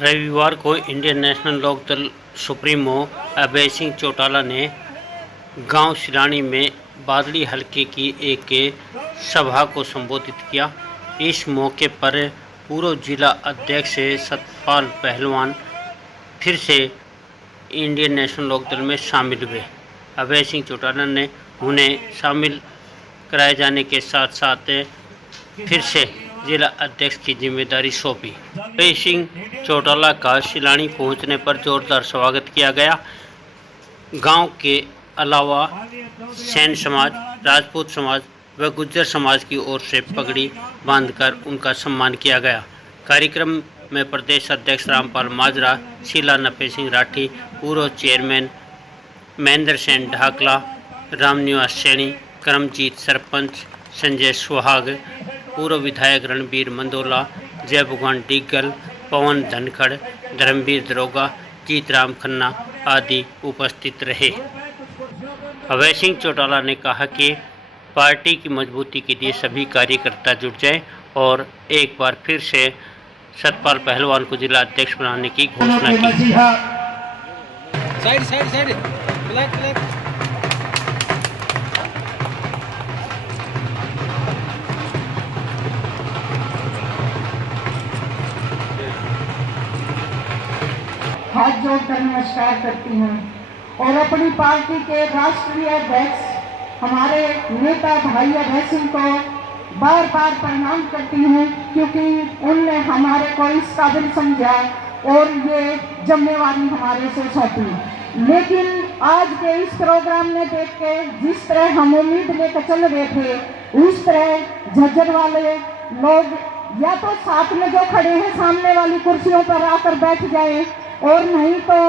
रविवार को Indian national Lokdal supremo Abhay Singh Chautala ने गांव सिलानी में बादली हलके की एक सभा को संबोधित किया। इस मौके पर पूर्व जिला अध्यक्ष सतपाल पहलवान फिर से इंडियन नेशनल लोकदल में शामिल हुए। अभय सिंह चौटाला ने उन्हें शामिल कराए जाने के साथ साथ फिर से जिला अध्यक्ष की जिम्मेदारी सौंपी। अभय सिंह चौटाला का सिलानी पहुंचने पर जोरदार स्वागत किया गया। गांव के अलावा सैन समाज, राजपूत समाज व गुज्जर समाज की ओर से पगड़ी बांधकर उनका सम्मान किया गया। कार्यक्रम में प्रदेश अध्यक्ष रामपाल माजरा, शीला नफे सिंह राठी, पूर्व चेयरमैन महेंद्र सेन ढाकला, रामनिवास सैनी, करमजीत सरपंच, संजय सुहाग, पूर्व विधायक रणबीर मंदोला, जय भगवान डिग्गल, पवन धनखड़, धर्मवीर दरोगा, जीतराम खन्ना आदि उपस्थित रहे। अभय सिंह चौटाला ने कहा कि पार्टी की मजबूती के लिए सभी कार्यकर्ता जुट जाएं और एक बार फिर से सतपाल पहलवान को जिला अध्यक्ष बनाने की घोषणा की। साइड ब्लैक हाथ जोड़कर नमस्कार करती हूँ और अपनी पार्टी के राष्ट्रीय अध्यक्ष हमारे नेता भाई अभय सिंह को बार बार प्रणाम करती हूँ, क्योंकि उनने हमारे को इस काबिल समझा और ये जिम्मेवारी हमारे से सौंपी। लेकिन आज के इस प्रोग्राम ने देख के जिस तरह हम उम्मीद लेकर चल रहे थे, उस तरह झज्जर वाले लोग या तो साथ में जो खड़े हैं सामने वाली कुर्सियों पर आकर बैठ जाए, और नहीं तो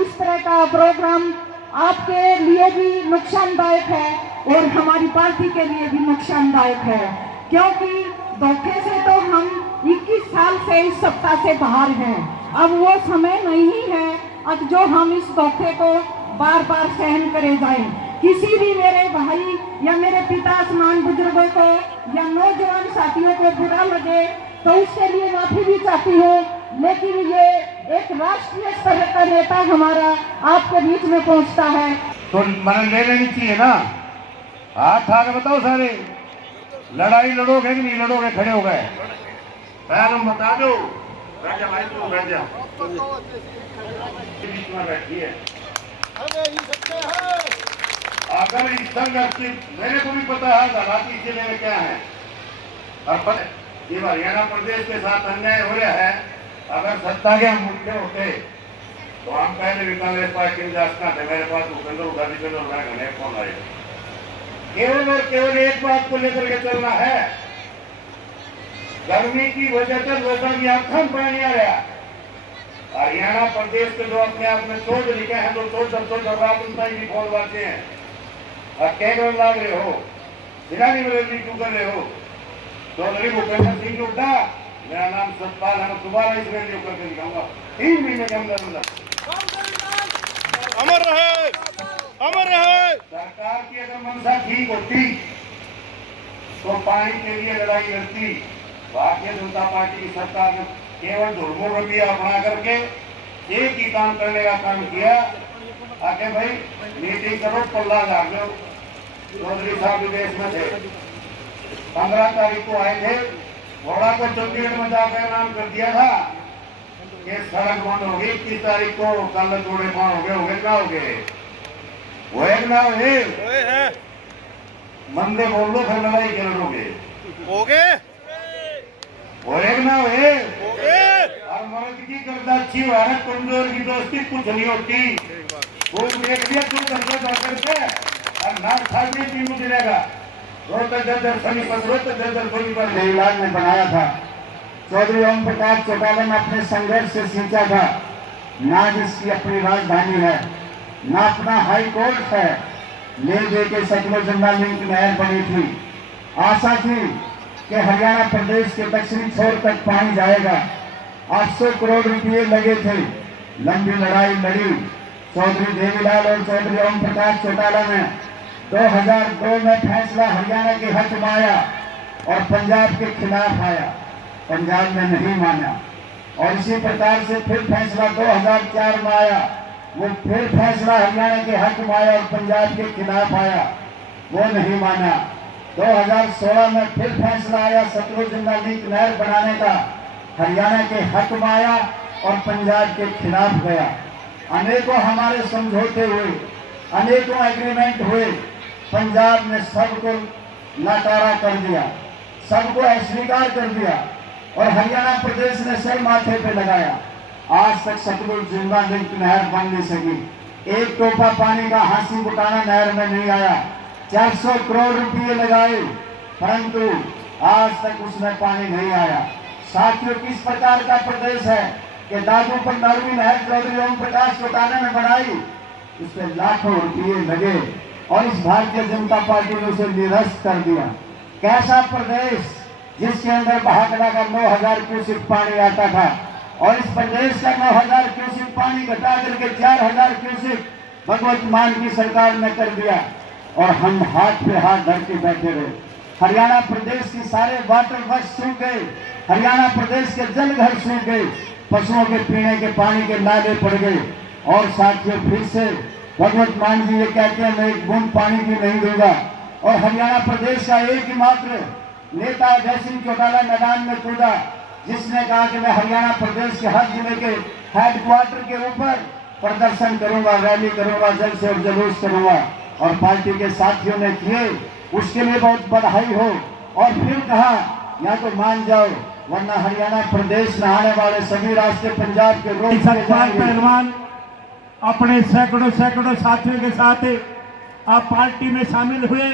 इस तरह का प्रोग्राम आपके लिए भी नुकसानदायक है और हमारी पार्टी के लिए भी नुकसानदायक है, क्योंकि धोखे से तो हम 21 साल से इस सत्ता से बाहर हैं। अब वो समय नहीं है अब जो हम इस धोखे को बार बार सहन करे जाएं। किसी भी मेरे भाई या मेरे पिता समान बुजुर्गों को या नौजवान साथियों को बुरा लगे तो उसके लिए माफी भी चाहती हूँ, लेकिन ये एक राष्ट्रीय स्तर का नेता हमारा आपके बीच में पहुंचता है तो मन ले लेनी चाहिए ना। हाथ उठा के बताओ सारे, लड़ाई लड़ोगे कि नहीं लड़ोगे? खड़े हो गए, पहले बता दो। राजा भाई तो राजा बीच में बैठिए। अगर इस संघर्ष की मेरे को भी पता है हालात इस जिले में क्या है, और ये हरियाणा प्रदेश के साथ अन्याय हो रहा है। अगर सत्ता के हम मुख्य होते तो हम पहले भी कांग्रेस पार्टी में जांचना थे। मेरे पास उपेंद्र उधारी कौन आएगा? केवल और केवल एक बात को लेकर के चलना है, गर्मी की वजह से लोगों की आंखों में पानी आ रहा। हरियाणा प्रदेश के जो अपने आप में चोट लिखे हैं, तो चोट रात उनका ही फोन बाते हैं और कैमरे लाग रहे हो, सिलानी में क्यों कर रहे हो? चौधरी भूपेंद्र सिंह उठा, मेरा नाम सतपाल है, दोबारा इस रैली करके दिखाऊंगा 3 महीने के अंदर अंदर। अमर रहे, अमर रहे। सरकार की अगर मंशा ठीक होती तो पानी के लिए लड़ाई लड़ती। भारतीय जनता पार्टी की सरकार ने केवल धुर्मो रवैया अपना करके एक ही काम करने का काम किया। आके भाई मीटिंग करो, पल्ला झाड़ लो। चौधरी साहब विदेश में थे, 15 तारीख को आए थे, घोड़ा को चंडीगढ़ में जाकर ऐलान कर दिया था कि सड़क बंद होगी 21 तारीख को। कल जोड़े कौन हो गए क्या हो गए? वो एक ना हो मंदे बोल दो, फिर लड़ाई के लड़ोगे हो गए, वो एक ना हो। और मर्द की करता अच्छी भारत कमजोर की दोस्ती कुछ नहीं होती। वो देख दिया तू करके जाकर के और नाक खा के पीनू दिलेगा। देवीलाल ने बनाया था, चौधरी ओम प्रकाश चौटाला ने अपने संघर्ष से सींचा था। ना जिसकी अपनी राजधानी है, ना अपना हाई कोर्ट है, ले दे के सतलुज गंगा लिंक नहर बनी थी। आशा थी कि हरियाणा प्रदेश के दक्षिणी छोर तक पानी जाएगा। 800 करोड़ रुपये लगे थे। लंबी लड़ाई लड़ी चौधरी देवीलाल और चौधरी ओम प्रकाश चौटाला ने। 2002 में फैसला हरियाणा के हक में आया और पंजाब के खिलाफ आया। पंजाब ने नहीं माना और इसी प्रकार से फिर फैसला 2004 में आया, वो फिर फैसला हरियाणा के हक में आया और पंजाब के खिलाफ आया, वो नहीं माना। 2016 में फिर फैसला आया सतलुज लिंक नहर बनाने का, हरियाणा के हक में आया और पंजाब के खिलाफ गया। अनेकों हमारे समझौते हुए, अनेकों एग्रीमेंट हुए, पंजाब ने सबको नकारा कर दिया, सबको अस्वीकार कर दिया और हरियाणा प्रदेश ने सर माथे पे लगाया। आज तक सतलुज लिंक नहर बन नहीं सकी। एक टोपा पानी का हांसी बुटाना नहर में नहीं आया। 400 करोड़ रुपए लगाए परंतु आज तक उसमें पानी नहीं आया। साथियों, किस प्रकार का प्रदेश है कि दादू पर नरवी नहर चौधरी ओम प्रकाश चौटाला ने बनाई, उसमें लाखों रुपये लगे और इस भारतीय जनता पार्टी ने उसे निरस्त कर दिया। कैसा प्रदेश जिसके अंदर बहाकड़ा का 9000 क्यूसेक पानी आता था और इस प्रदेश का 9000 क्यूसेक पानी घटा करके 4000 क्यूसेक भगवत मान की सरकार ने कर दिया और हम हाथ पे हाथ धर के बैठे रहे। हरियाणा प्रदेश की सारे वाटर वर्क्स सूख गए, हरियाणा प्रदेश के जल घर सूख गए, पशुओं के पीने के पानी के नाले पड़ गए और साथियों फिर से भगवत मान जी ये कहते हैं मैं एक बूंद पानी भी नहीं दूंगा। और हरियाणा प्रदेश का एक ही मात्र नेता अभय सिंह चौटाला मैदान में कूदा, जिसने कहा कि मैं हरियाणा प्रदेश के हर जिले के हेडक्वार्टर के ऊपर प्रदर्शन करूंगा, रैली करूंगा, जल से और जुलूस करूंगा और पार्टी के साथियों ने किए, उसके लिए बहुत बधाई हो। और फिर कहा या तो मान जाओ वरना हरियाणा प्रदेश में आने वाले सभी रास्ते पंजाब के रोड से जाएंगे। पहलवान अपने सैकड़ों साथियों के साथ आप पार्टी में शामिल हुए।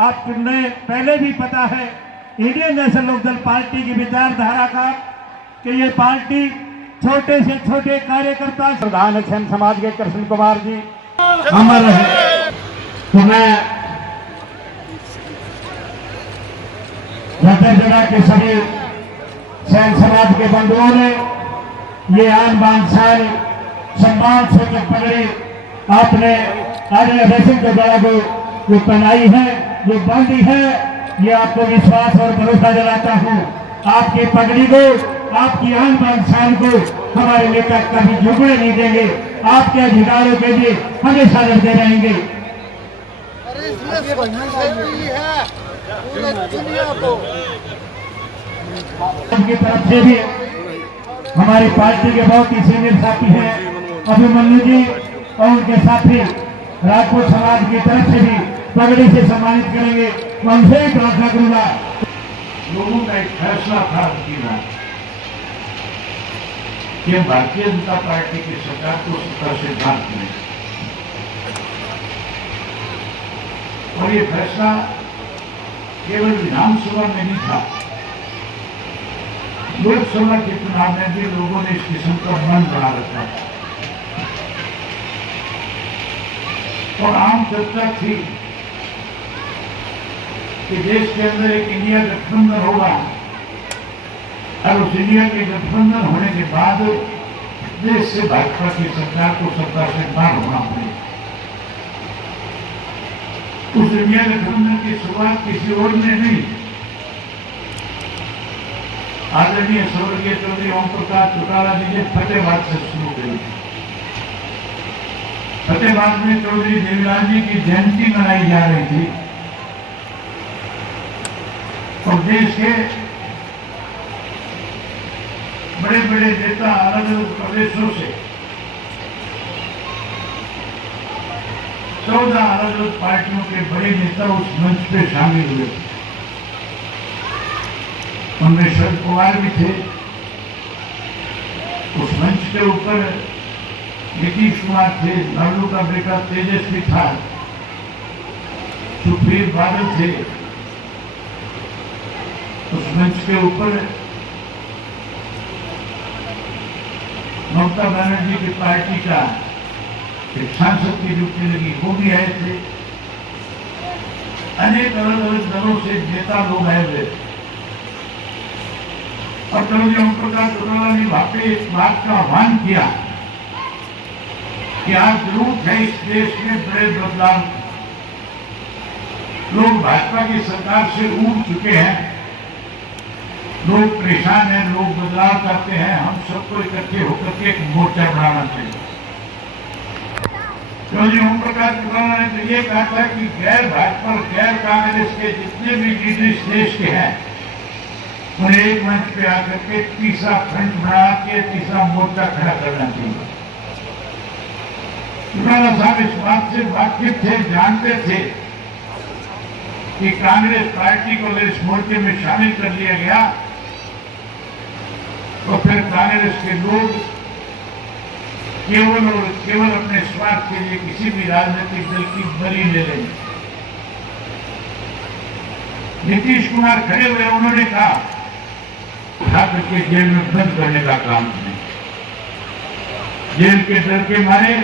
आपने पहले भी पता है इंडियन नेशनल लोकदल पार्टी की विचारधारा का कि ये पार्टी छोटे से छोटे कार्यकर्ता, प्रधान सेन समाज के कृष्ण कुमार जी अमर रहे। तो मैं जगह के सभी सैन समाज के बंधुओं ने ये आन बान शान सम्मान सूचक पगड़ी आपने आज अभय सिंह चौटाला को जो पहनाई है, जो बांधी है, ये आपको विश्वास और भरोसा दिलाता हूँ। आपकी पगड़ी को, आपकी आन बान शान को हमारे नेता कभी झुकने नहीं देंगे। आपके अधिकारों के लिए हमेशा लड़ते रहेंगे। उनकी तरफ से भी हमारी पार्टी के बहुत ही सीनियर साथी हैं अभिमन्यु जी और उनके साथी राजपूत समाज की तरफ से भी पगड़ी से सम्मानित करेंगे। मैं उनसे ही प्रार्थना करूंगा। लोगों का एक फैसला था कि भारतीय जनता पार्टी की सरकार को सत्ता से बाहर करें और ये फैसला केवल विधानसभा में नहीं था, लोकसभा के चुनाव में भी लोगों ने इस किस्म का मन बना रखा और आम चर्चा थी कि देश के अंदर एक इंडिया गठबंधन होगा और उस इंडिया के गठबंधन होने के बाद देश से भाजपा की सरकार को सत्ता से बाहर होना पड़ेगा। उस इंडिया गठबंधन की शुरुआत किसी और ने नहीं, आदरणीय स्वर्गीय चौधरी ओम प्रकाश चौटाला जी ने फतेहाबाद से शुरू करी। फतेहाबाद में चौधरी देवीलाल जी की जयंती मनाई जा रही थी और देश के बड़े बड़े नेता अलग अलग प्रदेशों से 14 अलग अलग पार्टियों के बड़े नेता उस मंच पे शामिल हुए। उनमें शरद पवार भी थे। उस मंच के ऊपर नीतीश कुमार थे, लालू का बेटा तेजस्वी था, सुखबीर बादल थे। उस मंच के ऊपर ममता बनर्जी की पार्टी का एक सांसद की ड्यूटी लगी, वो भी आए थे। अनेक अलग अलग दलों से नेता लोग आए हुए और चौधरी ओम प्रकाश चौटाला ने वहां पे इस बात का आह्वान किया कि आज जरूरत है इस देश में बड़े बदलाव। लोग भाजपा की सरकार से ऊब चुके हैं लोग परेशान हैं, लोग बदलाव करते हैं, हम सबको इकट्ठे होकर के एक मोर्चा बनाना चाहिए। क्योंकि ओम प्रकाश चौटाला ने तो ये कहा था कि गैर भाजपा और गैर कांग्रेस के जितने भी लीडर इस देश के हैं उन्हें एक मंच पे आकर के तीसरा फ्रंट बना के तीसरा मोर्चा खड़ा करना चाहिए। चौटाला साहब इस बात से वाकिफ थे, जानते थे कि कांग्रेस पार्टी को अगर इस मोर्चे में शामिल कर लिया गया तो फिर कांग्रेस के लोग केवल और केवल अपने स्वार्थ के लिए किसी भी राजनीतिक दल की बलि ले लेंगे। नीतीश कुमार खड़े हुए, उन्होंने कहा उठा करके जेल में बंद करने का काम करें। जेल के डर के मारे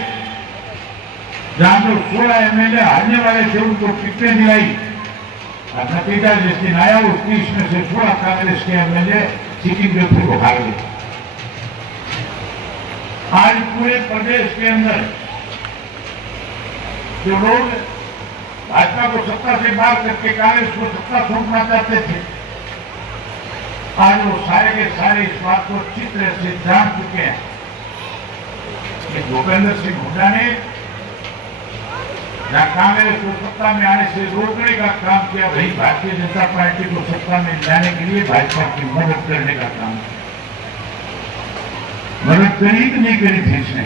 जहां तो 16 एमएलए हारने वाले थे उनको टिकटें दिलाई और नतीजा जिस दिन आया उस 30 में से 16 कांग्रेस के एमएलए सीटिंग के फिर को हार गए। आज पूरे प्रदेश के अंदर जो लोग भाजपा को सत्ता से बाहर करके कांग्रेस को सत्ता सौंपना चाहते थे, आज वो सारे के सारे इस बात को अच्छी तरह से जान चुके हैं कि भूपेंद्र सिंह हुड्डा ने जहां कांग्रेस को सत्ता में आने से रोकने का काम किया, वही भारतीय जनता पार्टी को सत्ता में लाने के लिए भाजपा की मदद करने का काम किया। मदद करी कि नहीं करी थी इसने?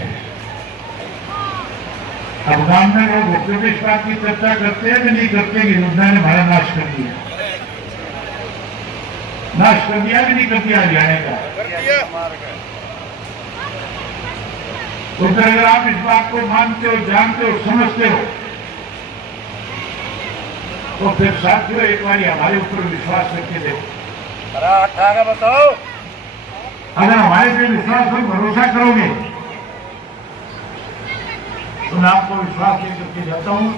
अब गांव में लोग प्रदेशवाद की चर्चा करते हैं कि नहीं करते कि हुड्डा ने हमारा नाश कर दिया, नाश कर दिया कि नहीं कर दिया हरियाणा का? तो फिर अगर आप इस बात को मानते हो, जानते हो, समझते हो तो फिर साथियों एक बार हमारे ऊपर विश्वास करके देखो। बताओ, अगर हमारे पे विश्वास और भरोसा करोगे तो मैं आपको विश्वास दे करके जाता हूं,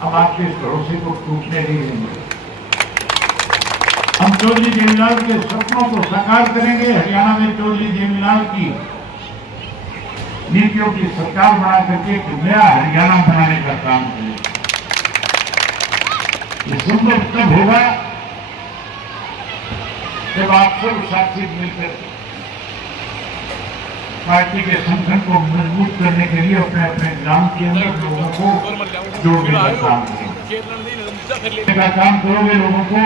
अब आपके इस भरोसे को टूटने नहीं देंगे। हम चौधरी देवीलाल के सपनों को साकार करेंगे। हरियाणा में चौधरी देवीलाल की नीतियों की सरकार बना करके एक नया हरियाणा बनाने का काम करेंगे। ये संभव तब होगा जब आप सब साथी मिलकर पार्टी के संगठन को मजबूत करने के लिए अपने अपने ग्राम के अंदर लोगों को जोड़ने का काम करेंगे, का काम करोगे लोगों को।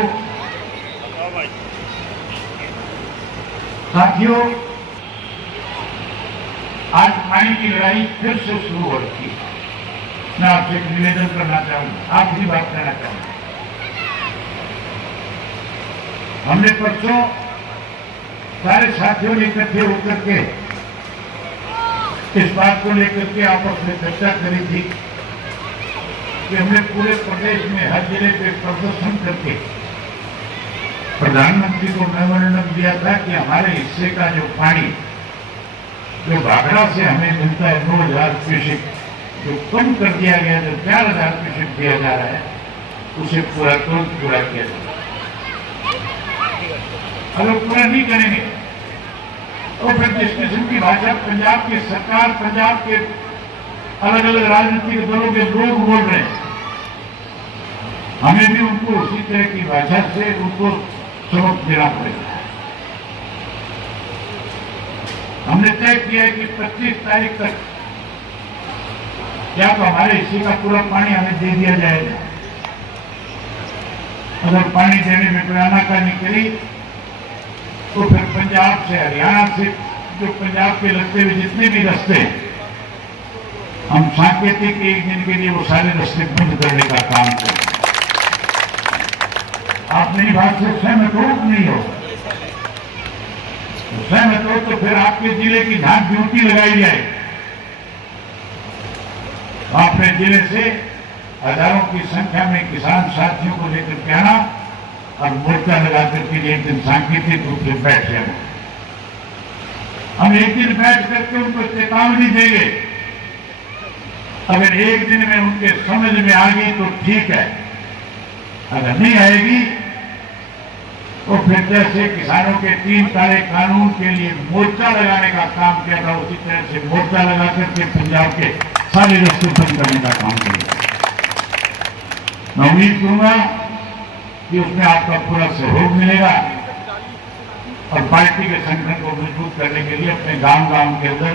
साथियों, आज पानी की लड़ाई फिर से शुरू हो रही है। मैं आपसे एक निवेदन करना चाहूंगा, आखिरी बात कहना चाहूंगा। हमने परसों सारे साथियों ने इकट्ठे होकर के इस बात को लेकर के आपस में चर्चा करी थी कि हमने पूरे प्रदेश में हर जिले पे प्रदर्शन करके प्रधानमंत्री को मेमोरेंडम दिया था कि हमारे हिस्से का जो पानी जो भाखड़ा से हमें मिलता है 9,000 क्यूसेक, जो कम कर दिया गया, जो 4,000 क्यूसेक दिया जा रहा है, उसे तुरंत पूरा किया जाए। अगर पूरा नहीं करेंगे तो फिर जिस किस्म की भाषा पंजाब की सरकार, पंजाब के अलग अलग राजनीतिक दलों के लोग बोल रहे हैं, हमें भी उनको उसी तरह की भाषा से उनको सबक देना पड़ेगा। हमने तय किया है कि 25 तारीख तक या तो हमारे हिस्से का पूरा पानी हमें दे दिया जाएगा। अगर पानी देने में कोई आनाकानी करी तो फिर पंजाब से, हरियाणा से, जो पंजाब के लगते हुए जितने भी रास्ते, हम सांकेतिक एक दिन के लिए वो सारे रास्ते बंद करने का काम करें। आप मेरी बात से सहमत हो नहीं हो? सहमत हो तो फिर आपके जिले की धान ड्यूटी लगाई जाए। अपने जिले से हजारों की संख्या में किसान साथियों को लेकर के आना और मोर्चा लगा करके एक दिन सांकेतिक रूप से बैठ जाए। हम एक दिन बैठ करके उनको चेतावनी देंगे। अगर एक दिन में उनके समझ में आ गई तो ठीक है, अगर नहीं आएगी तो फिर जैसे किसानों के 3 काले कानून के लिए मोर्चा लगाने का काम किया था, उसी तरह से मोर्चा लगा करके पंजाब के सारे रास्ते बंद करने का काम करेगा। मैं उम्मीद करूंगा कि उसमें आपका पूरा सहयोग मिलेगा और पार्टी के संगठन को मजबूत करने के लिए अपने गांव के अंदर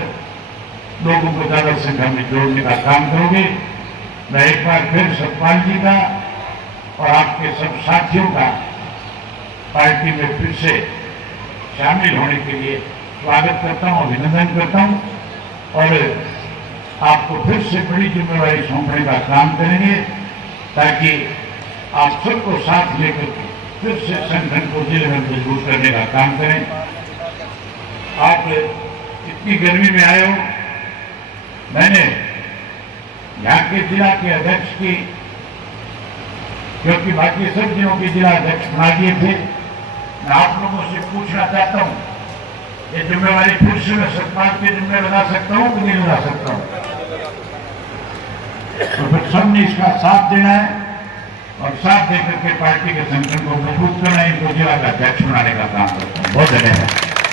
लोगों को ज्यादा संख्या में जोड़ने का काम करोगे। मैं एक बार फिर सतपाल जी का और आपके सब साथियों का पार्टी में फिर से शामिल होने के लिए स्वागत करता हूं, अभिनंदन करता हूं और आपको फिर से बड़ी जिम्मेवारी सौंपने का काम करेंगे ताकि आप सबको साथ लेकर फिर से संगठन को जिले में मजबूत करने का काम करें। आप इतनी गर्मी में आए हो, मैंने यहाँ के जिला के अध्यक्ष की, क्योंकि बाकी सब जिलों के जिला अध्यक्ष बना दिए थे, मैं आप लोगों से पूछना चाहता हूँ, ये जिम्मेवारी फिर से मैं सतपाल के जिम्मे लगा सकता हूँ कि नहीं लगा सकता हूँ? तो फिर सबने इसका साथ देना है और साथ देकर के पार्टी के संगठन को मजबूत करना है, इनको जिला का अध्यक्ष बनाने का काम करता हूँ। बहुत धन्यवाद।